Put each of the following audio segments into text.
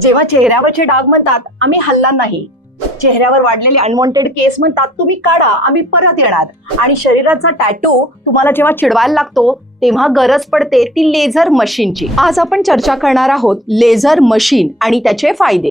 जेव्हा चेहऱ्यावरचे डाग म्हणतात आम्ही हलणार नाही, चेहऱ्यावर वाढलेले अनवॉन्टेड केस म्हणतात तुम्ही काढा आम्ही परत येणार, आणि शरीराचा टॅटू तुम्हाला जेव्हा चिडवायला लागतो तेव्हा गरज पडते ती लेझर मशीनची. आज आपण चर्चा करणार आहोत लेझर मशीन आणि त्याचे फायदे.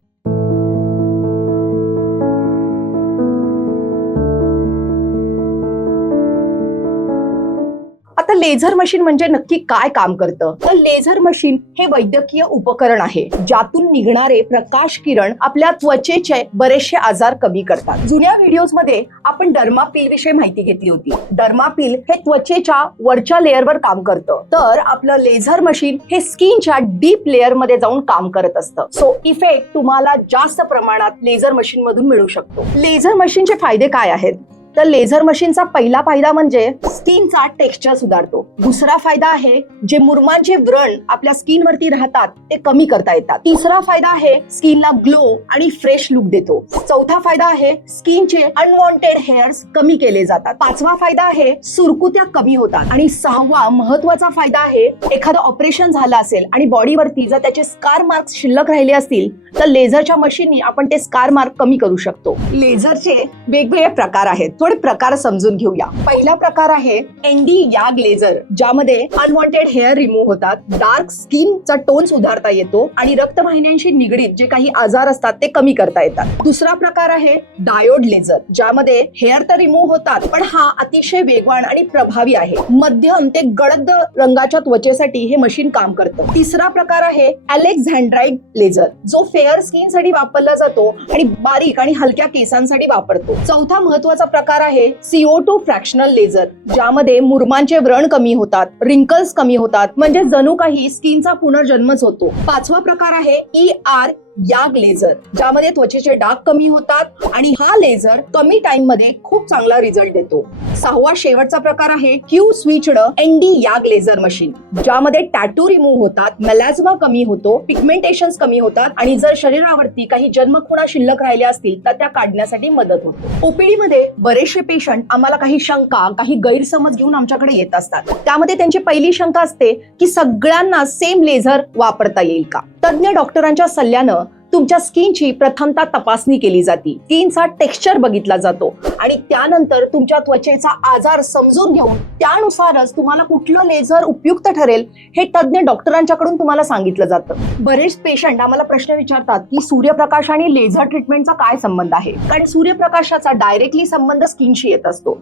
आता लेझर मशीन म्हणजे नक्की काय काम करतं? तर लेझर मशीन हे वैद्यकीय उपकरण आहे ज्यातून निघणारे प्रकाश किरण आपल्या त्वचेचे बरेचसे आजार कमी करतात. जुन्या व्हिडिओज मध्ये आपण डर्मापील विषयी माहिती घेतली होती. डर्मापील हे त्वचेच्या वरच्या लेअरवर काम करतं, तर आपलं लेझर मशीन हे स्किनच्या डीप लेअर मध्ये जाऊन काम करत असतं. सो इफेक्ट तुम्हाला जास्त प्रमाणात लेझर मशीन मधून मिळू शकतो. लेझर मशीनचे फायदे काय आहेत? तर लेझर मशीनचा पहिला फायदा म्हणजे स्किनचा टेक्स्चर सुधारतो. दुसरा फायदा आहे जे मुरुमांचे व्रण आपल्या स्किन वरती राहतात ते कमी करता येतात. तिसरा फायदा आहे स्किनला ग्लो आणि फ्रेश लुक देतो. चौथा फायदा आहे स्किनचे अनवॉन्टेड हेअर्स कमी केले जातात. पाचवा फायदा आहे सुरकुत्या कमी होतात. आणि सहावा महत्वाचा फायदा आहे एखादं ऑपरेशन झालं असेल आणि बॉडीवरती जर त्याचे स्कार मार्क्स शिल्लक राहिले असतील तर लेझरच्या मशीननी आपण ते स्कार मार्क कमी करू शकतो. लेझरचे वेगवेगळे प्रकार आहेत, थोडे प्रकार समजून घेऊया. पहिला प्रकार आहे एनडी याग लेझर, ज्यामध्ये अनवॉन्टेड हेअर रिमूव्ह होतात, डार्क स्किनचा टोन सुधारता येतो आणि रक्तवाहिन्यांशी निगडीत जे काही आजार असतात ते कमी करता येतात. दुसरा प्रकार आहे डायोड लेझर, ज्यामध्ये हेअर तर रिमूव्ह होतात पण हा अतिशय वेगवान आणि प्रभावी आहे. मध्यम ते गडद रंगाच्या त्वचेसाठी हे मशीन काम करतं. तिसरा प्रकार आहे अलेक्झांड्राइड लेझर, जो फेअर स्किन साठी वापरला जातो आणि बारीक आणि हलक्या केसांसाठी वापरतो. चौथा महत्वाचा प्रकार आहे CO2 फ्रॅक्शनल लेझर, ज्यामध्ये मुरुमांचे व्रण कमी होतात, रिंकल्स कमी होतात, म्हणजे जणू काही स्किनचा पुनर्जन्मच होतो. पाचवा प्रकार आहे ER याग लेझर, ज्यामध्ये त्वचेचे डाग कमी होतात आणि हा लेझर कमी टाइम मध्ये खूप चांगला रिझल्ट देतो. सहावा शेवटचा प्रकार आहे क्यू स्विच्ड एनडी याग लेझर मशीन, ज्यामध्ये टॅटू रिमूव्ह होतात, मेलाझ्मा कमी होतो, पिगमेंटेशन कमी होतात आणि जर शरीरावरती काही जन्मखुणा शिल्लक राहिल्या असतील तर त्या काढण्यासाठी मदत होते. ओपीडी मध्ये बरेचसे पेशंट आम्हाला काही शंका, काही गैरसमज घेऊन आमच्याकडे येत असतात. त्यामध्ये त्यांची पहिली शंका असते की सगळ्यांना सेम लेझर वापरता येईल का? तज्ञ डॉक्टरांच्या सल्ल्यानं तुमच्या स्किनची प्रथमतः तपासणी केली जाते, स्किनचा टेक्स्चर बघितला जातो आणि त्यानंतर तुमच्या त्वचेचा आजार समजून घेऊन त्यानुसारच तुम्हाला कुठलं लेझर उपयुक्त ठरेल हे तज्ञ डॉक्टरांच्याकडून तुम्हाला सांगितलं जातं. बरेच पेशंट आम्हाला प्रश्न विचारतात की सूर्यप्रकाश आणि लेझर ट्रीटमेंटचा काय संबंध आहे, कारण सूर्यप्रकाशाचा डायरेक्टली संबंध स्किनशी येत असतो.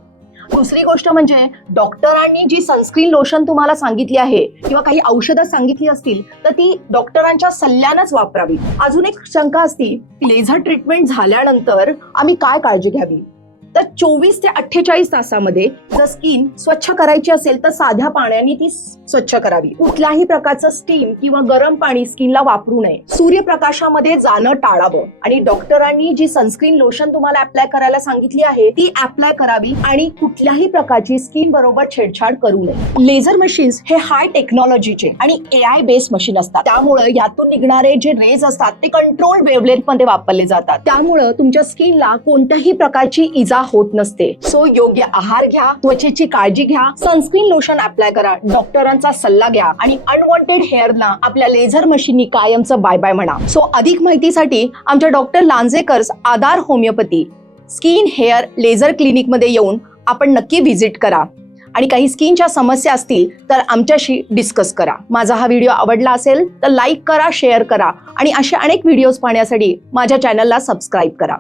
दुसरी गोष्ट म्हणजे डॉक्टरांनी जी सनस्क्रीन लोशन तुम्हाला सांगितली आहे किंवा काही औषधं सांगितली असतील तर ती डॉक्टरांच्या सल्ल्यानंच वापरावी. अजून एक शंका असती लेझर ट्रीटमेंट झाल्यानंतर आम्ही काय काळजी घ्यावी? तर 24 ते 48 तासामध्ये जर स्किन स्वच्छ करायची असेल तर साध्या पाण्याने ती स्वच्छ करावी. कुठल्याही प्रकारचं स्टीम किंवा गरम पाणी स्किनला वापरू नये. सूर्यप्रकाशामध्ये जाणं टाळावं आणि डॉक्टरांनी जी सनस्क्रीन लोशन तुम्हाला अप्लाय करायला सांगितली आहे ती अप्लाय करावी आणि कुठल्याही प्रकारची स्किन बरोबर छेडछाड करू नये. लेझर मशीन्स हे हाय टेक्नॉलॉजीचे आणि AI बेस्ड मशीन असतात, त्यामुळे यातून निघणारे जे रेज असतात ते कंट्रोल वेव्हलेंथ मध्ये वापरले जातात. त्यामुळे तुमच्या स्किनला कोणत्याही प्रकारची इजा होत नसते. सो योग्य आहार घ्या, त्वचेची काळजी घ्या, सनस्क्रीन लोशन अप्लाय करा, डॉक्टरांचा सल्ला घ्या आणि अनवॉन्टेड हेअरला आपल्या लेझर मशीननी कायमचं बाय बाय म्हणा. सो अधिक माहितीसाठी आमच्या डॉक्टर लांजेकर्स Aadhaar homeopathy skin hair laser clinic मध्ये येऊन आपण नक्की व्हिजिट करा आणि काही स्किनच्या समस्या असतील तर आमच्याशी डिस्कस करा. माझा हा व्हिडिओ आवडला असेल तर लाईक करा, शेअर करा आणि अशा अनेक व्हिडिओज पाहण्यासाठी माझ्या चॅनलला सबस्क्राईब करा.